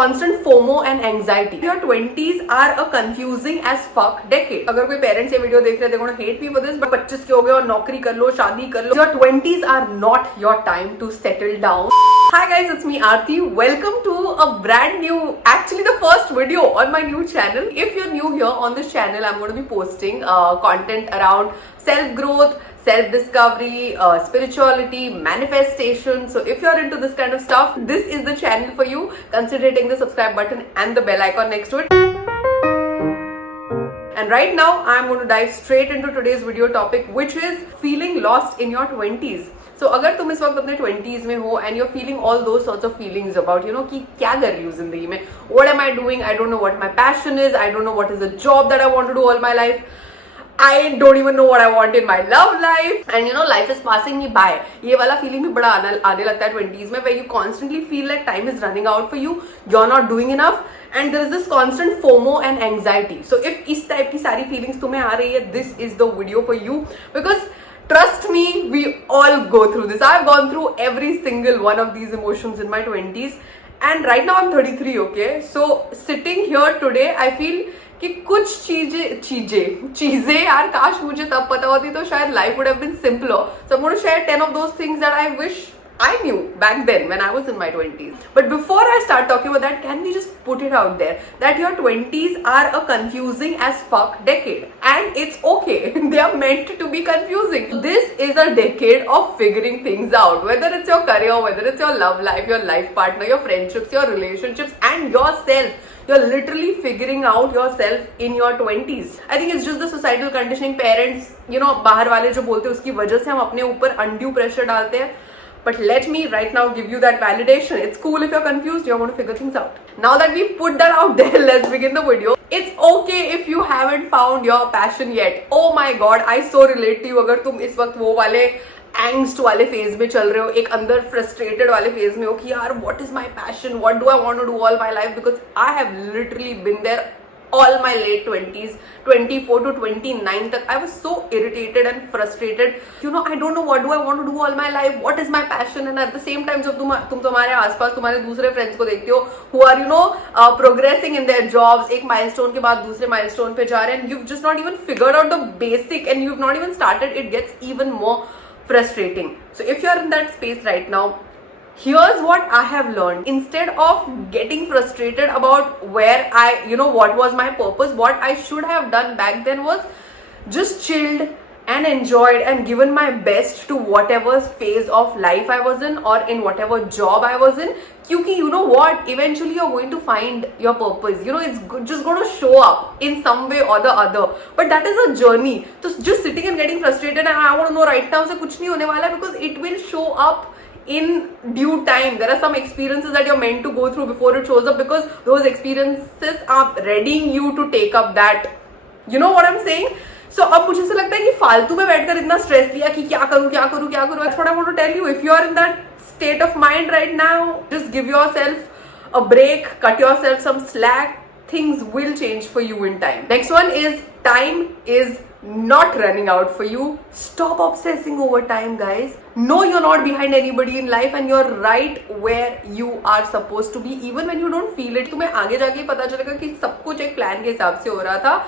constant FOMO and anxiety. Your 20s are a confusing as fuck decade. अगर कोई parents ये video देख रहे हैं, they're going to hate me for this, but 25 के हो गए और नौकरी कर लो, शादी कर लो. Your 20s are not your time to settle down. Hi guys, it's me Aarti. Welcome to a brand new, actually the first video on my new channel. If you're new here on this channel, I'm going to be posting content around self-growth, self-discovery, spirituality, manifestation. So if you're into this kind of stuff, this is the channel for you. Consider hitting the subscribe button and the bell icon next to it. And right now, I'm going to dive straight into today's video topic, which is feeling lost in your 20s. So अगर तुम इस वक्त अपने 20s में हो and you're feeling all those sorts of feelings about, you know, कि क्या कर रही हूँ जिंदगी में, what am I doing, I don't know what my passion is, I don't know what is the job that I want to do all my life, I don't even know what I want in my love life, and you know, life is passing me by. ये वाला feeling भी बड़ा आने लगता है 20s में, where you constantly feel like time is running out for you, you're not doing enough, and there is this constant FOMO and anxiety. So if इस type की सारी feelings तुम्हें आ रही है, this is the video for you, because trust me, we all go through this. I've gone through every single one of these emotions in my 20s, and right now I'm 33, okay? So sitting here today, I feel कि कुछ चीजें यार काश मुझे तब पता होती तो शायद life would have been simpler. So I'm going to share 10 of those things that I wish I knew back then when I was in my 20s. But before I start talking about that, can we just put it out there that your 20s are a confusing as fuck decade, and it's okay. They are meant to be confusing. This is a decade of figuring things out, whether it's your career, whether it's your love life, your life partner, your friendships, your relationships, and yourself. You're literally figuring out yourself in your 20s. I think it's just the societal conditioning, parents, you know, बाहर वाले जो बोलते हैं उसकी वजह से हम अपने ऊपर undue pressure डालते हैं. But let me right now give you that validation. It's cool if you're confused, you're going to figure things out. Now that we put that out there, let's begin the video. It's okay if you haven't found your passion yet. Oh my god, I so relate to you. अगर तुम इस वक्त वो वाले angst वाले phase में चल रहे हो, एक अंदर frustrated वाले phase में हो कि यार what is my passion, what do I want to do all my life, because I have literally been there all my late 20s, 24 to 29 तक. I was so irritated and frustrated. You know, I don't know what do I want to do all my life, what is my passion, and at the same time जब तुम तुम्हारे आसपास तुम्हारे दूसरे friends को देखते हो who are, you know, progressing in their jobs, एक milestone के बाद दूसरे milestone पे जा रहे हैं, and you've just not even figured out the basic and you've not even started, it gets even more frustrating. So if you're in that space right now, here's what I have learned. Instead of getting frustrated about where I, you know, what was my purpose, what I should have done back then was just chilled and enjoyed and given my best to whatever phase of life I was in or in whatever job I was in. Because you know what, eventually you're going to find your purpose. You know, it's just going to show up in some way or the other. But that is a journey. So just sitting and getting frustrated and I want to know right now se kuch nahi hone wala, because it will show up in due time. There are some experiences that you're meant to go through before it shows up, because those experiences are readying you to take up that. You know what I'm saying? So अब मुझे ऐसा लगता है कि फालतू में बैठकर इतना स्ट्रेस लिया कि क्या करूँ. That's what I want to tell you. If you are in that state of mind right now, just give yourself a break, cut yourself some slack. Things will change for you in time. Next one is time is not running out for you. Stop obsessing over time, guys. No, you're not behind anybody in life and you're right where you are supposed to be, even when you don't feel it. तुम्हें आगे जाके पता चलेगा कि सब कुछ एक plan के हिसाब से हो रहा था.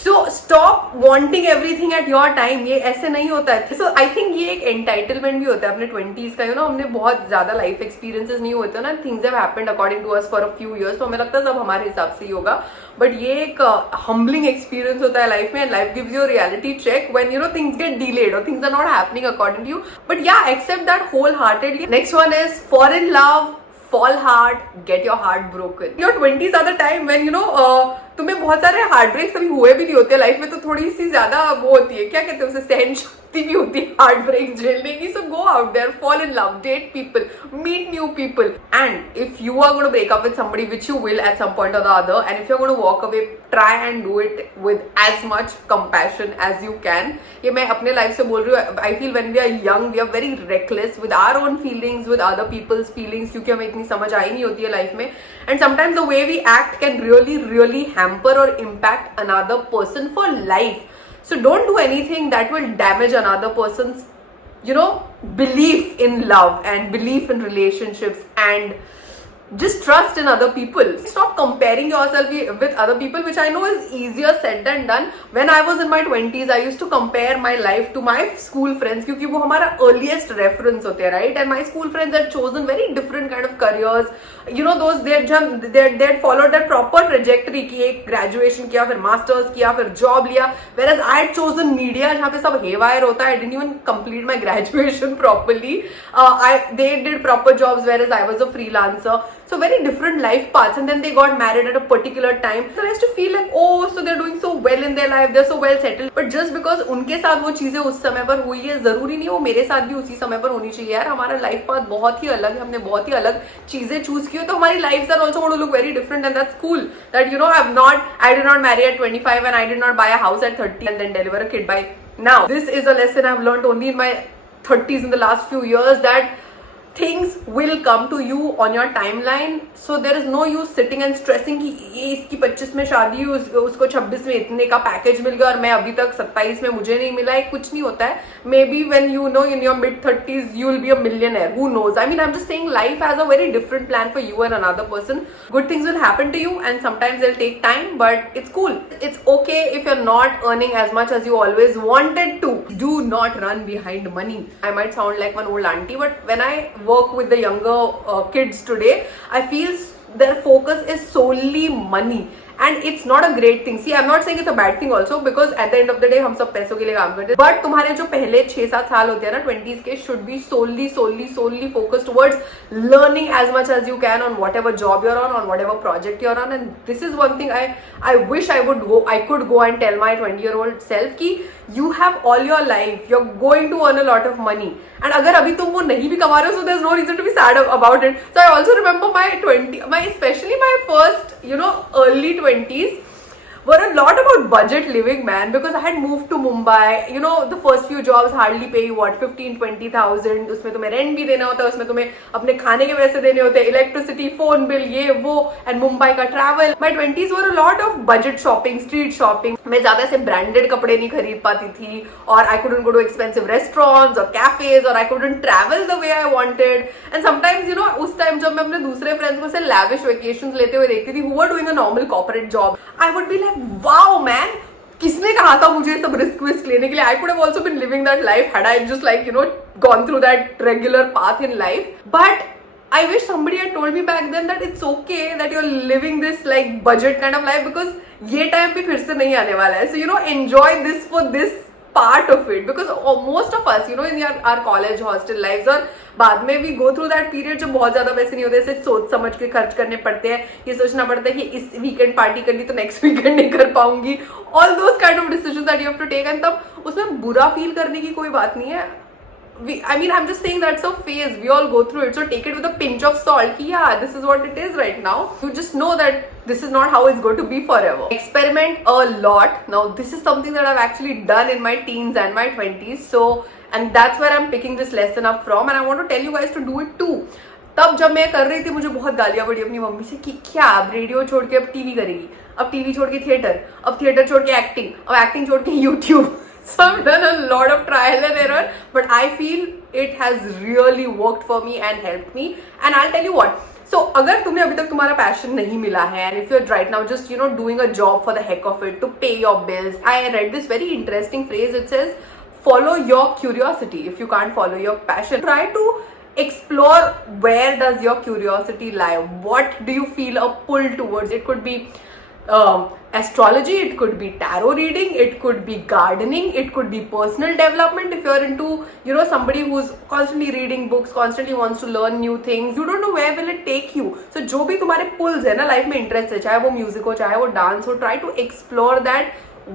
So stop wanting everything at your time. ये ऐसे नहीं होता है. So I think ये एक entitlement भी होता है अपने 20s का. You know, हमने बहुत ज़्यादा life experiences नहीं होते ना. Things have happened according to us for a few years. तो हमें लगता है सब हमारे हिसाब से ही होगा. But ये एक humbling experience होता है life में. And life gives you a reality check when, you know, things get delayed or things are not happening according to you. But yeah, accept that wholeheartedly. Next one is fall in love, fall hard, get your heart broken. Your 20s are the time when, you know, तुम्हें बहुत सारे heart breaks कभी हुए भी नहीं होते life में, तो थोड़ी सी ज्यादा वो होती है, क्या कहते हैं उसे, सहन शक्ति भी होती है हार्ट ब्रेक झेलने की. So go out there, fall in love, date people, meet new people, and if you are going to break up with somebody which you will at some point or the other, and if you are going to walk away, try and do it with as much compassion as you can. ये मैं अपने life से बोल रही हूँ. I feel when we are young we are very reckless with our own feelings, with other people's feelings, क्योंकि हमें इतनी समझ आई नहीं होती है लाइफ में. And sometimes the way we act can really hamper or impact another person for life. So don't do anything that will damage another person's, you know, belief in love and belief in relationships and just trust in other people. Stop comparing yourself with other people, which I know is easier said than done. When I was in my 20s, I used to compare my life to my school friends, क्योंकि वो हमारा earliest reference होते हैं, right? And my school friends had chosen very different kind of careers. You know, those they had followed that proper trajectory कि एक graduation किया, फिर masters किया, फिर job लिया. Whereas I had chosen media, जहाँ पे सब haywire होता है. I didn't even complete my graduation properly. They did proper jobs, whereas I was a freelancer. So very different life paths, and then they got married at a particular time. So I used to feel like, oh, so they're doing so well in their life, they're so well settled. But just because उनके साथ वो चीजें उस समय पर हुई है, जरूरी नहीं वो मेरे साथ भी उसी समय पर होनी चाहिए यार. हमारा लाइफ पाथ बहुत ही अलग है, हमने बहुत ही अलग चीजें चूज की हो, तो हमारी life are also going to look very different, and that's cool. That you know, I did not marry at 25, and I did not buy a house at 30 and then deliver a kid by now. This is a lesson I've learned only in my 30s in the last few years, that things will come to you on your timeline, so there is no use sitting and stressing कि ये इसकी 25 में शादी, उसको 26 में इतने का package मिल गया और मैं अभी तक 27 में मुझे नहीं मिला है. कुछ नहीं होता है. Maybe when you know in your mid 30s you will be a millionaire. Who knows? I mean, I'm just saying life has a very different plan for you and another person. Good things will happen to you, and sometimes they'll take time, but it's cool. It's okay if you're not earning as much as you always wanted to. Do not run behind money. I might sound like one old auntie, but when I work with the younger kids today, I feel their focus is solely money, and it's not a great thing. See, I'm not saying it's a bad thing also, because at the end of the day हम सब पैसों के लिए काम करते हैं. But तुम्हारे जो पहले 6-7 साल होते हैं ना 20s के, should be solely focused towards learning as much as you can on whatever job you're on whatever project you're on. And this is one thing I wish I could go and tell my 20-year-old self कि you have all your life, you're going to earn a lot of money, and अगर अभी तुम वो नहीं भी कमा रहे हो, so there's no reason to be sad about it. So I also remember especially my first, early 20s were a lot about budget living, man, because I had moved to Mumbai. You know, the first few jobs hardly pay you 15-20,000. उसमें तुम्हें rent भी देना होता है, उसमें तुम्हें अपने खाने के पैसे देने होते हैं, इलेक्ट्रिसिटी, फोन बिल, ये वो, एंड मुंबई का travel. My 20s were a lot of budget shopping, street shopping. मैं ज्यादा से ब्रांडेड कपड़े नहीं खरीद पाती थी, और I couldn't go to expensive restaurants or cafes, or I couldn't travel the way I wanted. And sometimes, उस टाइम जब मैं अपने दूसरे फ्रेंड्स को से lavish vacations लेते हुए देखती थी, who were doing a normal corporate job, I would be like, wow man, किसने कहा था मुझे सब रिस्क विस्क लेने के लिए? I could have also been living that life had I just gone through that regular path in life. But I wish somebody had told me back then that it's okay that you're living this budget kind of life, because ये time भी फिर से नहीं आने वाला है. So enjoy this for this part of it, because most of us in our college hostel lives, और बाद में भी go through that period जब बहुत ज्यादा पैसे नहीं होते, ऐसे सोच समझ के खर्च करने पड़ते हैं. ये सोचना पड़ता है कि इस वीकेंड पार्टी कर ली तो नेक्स्ट वीकेंड नहीं कर पाऊंगी. All those kind of decisions that you have to take, and तब उसमें बुरा फील करने की कोई बात नहीं है. I'm just saying that's a phase. We all go through it. So take it with a pinch of salt. Yeah, this is what it is right now. You just know that this is not how it's going to be forever. Experiment a lot. Now, this is something that I've actually done in my teens and my 20s. And that's where I'm picking this lesson up from. And I want to tell you guys to do it too. तब जब मैं कर रही थी, मुझे बहुत गालियां पड़ी अपनी मम्मी से कि क्या अब रेडियो छोड़ के अब टीवी करेगी, अब टीवी छोड़ के थिएटर, अब थिएटर छोड़ के एक्टिंग, अब एक्टिंग छोड़ के YouTube. So I've done a lot of trial and error, but I feel it has really worked for me and helped me. And I'll tell you what. So अगर तुम्हें अभी तक तुम्हारा passion नहीं मिला है, and if you're right now just doing a job for the heck of it to pay your bills, I read this very interesting phrase. It says, follow your curiosity. If you can't follow your passion, try to explore where does your curiosity lie. What do you feel a pull towards? It could be astrology, it could be tarot reading, it could be gardening, it could be personal development. If you're into somebody who's constantly reading books, constantly wants to learn new things, you don't know where will it take you. So जो भी तुम्हारे pulls है ना life में, interest है, चाहे वो music हो, चाहे वो डांस हो, try to explore that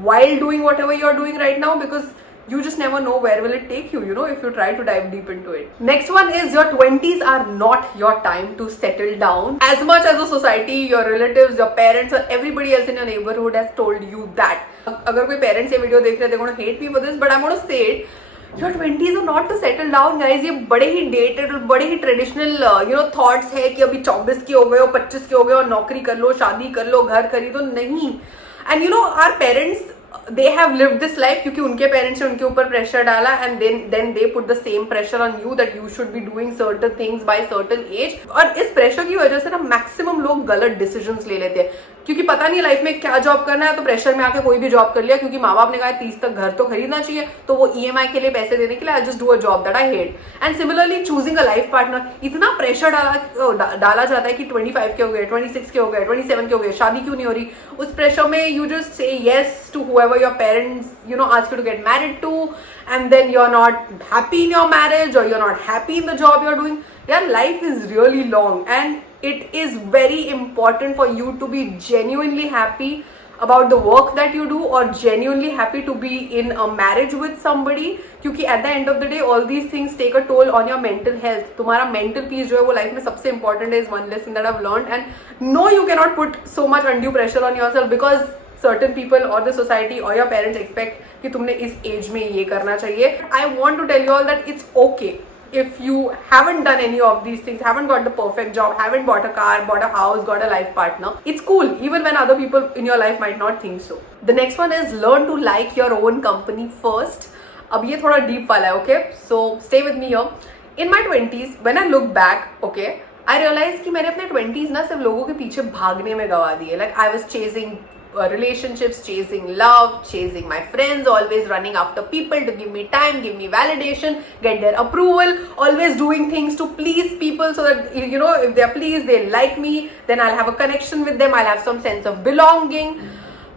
while doing whatever you're doing right now, because you just never know where will it take you, if you try to dive deep into it. Next one is, your 20s are not your time to settle down. As much as the society, your relatives, your parents, or everybody else in your neighborhood has told you that. अगर कोई parents ये video देख रहे हैं, they're going to hate me for this, but I'm going to say it. Your 20s are not to settle down, guys. ये बड़े ही dated और बड़े ही traditional thoughts है कि अभी 24 के हो गए हो, 25 के हो गए हो, नौकरी कर लो, शादी कर लो, घर खरीदो. नहीं. And our parents they have lived this life क्योंकि उनके पेरेंट्स ने उनके ऊपर प्रेशर डाला and then they put the same pressure on you that you should be doing certain things by certain age. और इस प्रेशर की वजह से ना मैक्सिमम लोग गलत डिसीजंस ले लेते हैं क्योंकि पता नहीं लाइफ में क्या जॉब करना है, तो प्रेशर में आके कोई भी जॉब कर लिया क्योंकि माँ बाप ने कहा 30 तक घर तो खरीदना चाहिए, तो वो EMI के लिए पैसे देने के लिए I just do a job that I hate. And similarly choosing a life partner, इतना प्रेशर डाला जाता है कि 25 के हो गए, 26 के हो गए, 27 के हो गए, शादी क्यों नहीं हो रही. उस प्रेशर में you just say yes to whoever your parents ask you to get married to, and then you're not happy in your marriage or you're not happy in the job you're doing. Your life is really long and it is very important for you to be genuinely happy about the work that you do or genuinely happy to be in a marriage with somebody, क्योंकि at the end of the day all these things take a toll on your mental health. तुम्हारा mental peace जो है वो life में सबसे important है, is one lesson that I've learned. And no, you cannot put so much undue pressure on yourself because certain people or the society or your parents expect कि तुमने इस age में ये करना चाहिए. I want to tell you all that it's okay if you haven't done any of these things, haven't got the perfect job, haven't bought a car, bought a house, got a life partner. It's cool even when other people in your life might not think so. The next one is learn to like your own company first. अब ये थोड़ा deep वाला है, okay? So stay with me here. In my 20s, when I look back, okay, I realized कि मैंने अपने 20s ना सिर्फ लोगों के पीछे भागने में गवा दिए. Like I was chasing relationships, chasing love, chasing my friends, always running after people to give me time, give me validation, get their approval, always doing things to please people so that if they're pleased, they'll like me, then I'll have a connection with them, I'll have some sense of belonging.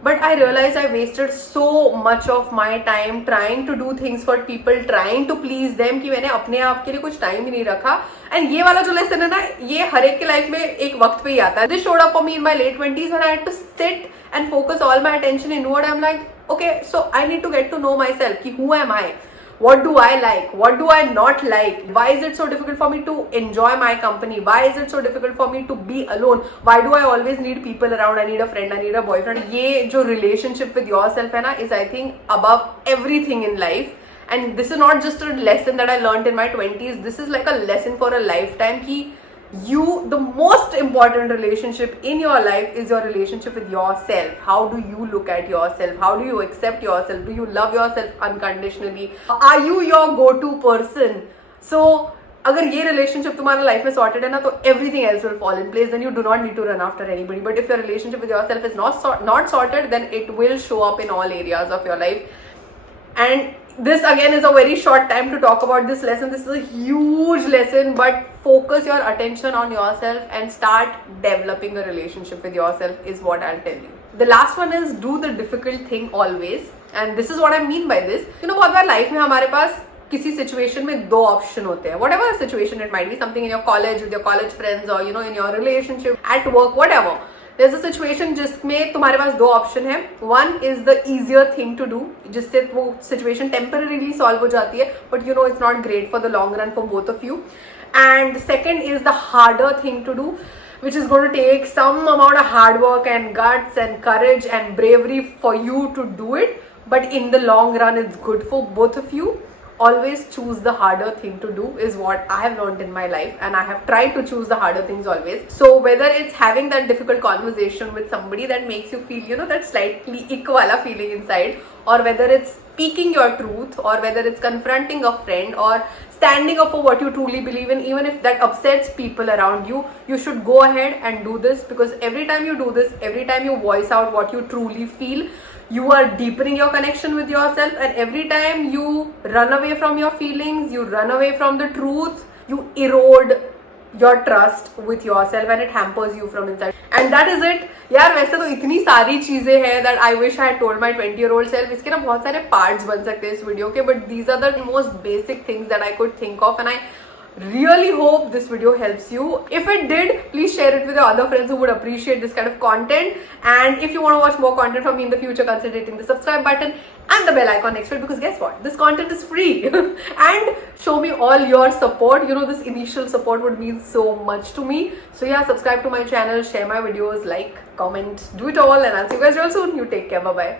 But I realized I wasted so much of my time trying to do things for people, trying to please them, कि मैंने अपने आप के लिए कुछ time ही नहीं रखा. And ये वाला जो लेसन है ना, ये हर एक के लाइफ में एक वक्त पे ही आता है. This showed up for me in my late 20s when I had to sit and focus all my attention inward. I'm like, okay, so I need to get to know myself. Ki who am I? What do I like? What do I not like? Why is it so difficult for me to enjoy my company? Why is it so difficult for me to be alone? Why do I always need people around? I need a friend, I need a boyfriend. ये जो relationship with yourself है ना, is I think above everything in life. And this is not just a lesson that I learned in my 20s. This is like a lesson for a lifetime. Ki the most important relationship in your life is your relationship with yourself. How do you look at yourself? How do you accept yourself? Do you love yourself unconditionally? Are you your go-to person? So अगर ये relationship तुम्हारे life में sorted है ना, तो everything else will fall in place. Then you do not need to run after anybody. But if your relationship with yourself is not sorted, then it will show up in all areas of your life. And this again is a very short time to talk about this lesson. This is a huge lesson, but focus your attention on yourself and start developing a relationship with yourself is what I'll tell you. The last one is do the difficult thing always. And this is what I mean by this. बहुत बार life में हमारे पास किसी situation में दो option होते हैं. Whatever the situation it might be, something in your college with your college friends or in your relationship, at work, whatever. There's a situation जिसमें तुम्हारे पास दो ऑप्शन है. One is the easier thing to do, जिससे वो situation temporarily solve हो जाती है, but it's not great for the long run for both of you. And the second is the harder thing to do, which is going to take some amount of hard work and guts and courage and bravery for you to do it, but in the long run it's good for both of you. Always choose the harder thing to do is what I have learned in my life, and I have tried to choose the harder things always. So whether it's having that difficult conversation with somebody that makes you feel that slightly ick wala feeling inside, or whether it's speaking your truth, or whether it's confronting a friend, or standing up for what you truly believe in, even if that upsets people around you, you should go ahead and do this, because every time you do this, every time you voice out what you truly feel, you are deepening your connection with yourself. And every time you run away from your feelings, you run away from the truth, you erode your trust with yourself and it hampers you from inside. And that is it. यार वैसे तो इतनी सारी चीजें हैं that I wish I had told my 20-year-old self. इसके ना बहुत सारे parts बन सकते हैं इस वीडियो के, but these are the most basic things that I could think of, and I really hope this video helps you. If it did, please share it with your other friends who would appreciate this kind of content. And if you want to watch more content from me in the future, consider hitting the subscribe button and the bell icon next to it, because guess what? This content is free. And show me all your support. This initial support would mean so much to me. So yeah, subscribe to my channel, share my videos, like, comment, do it all, and I'll see you guys real soon. You take care. Bye-bye.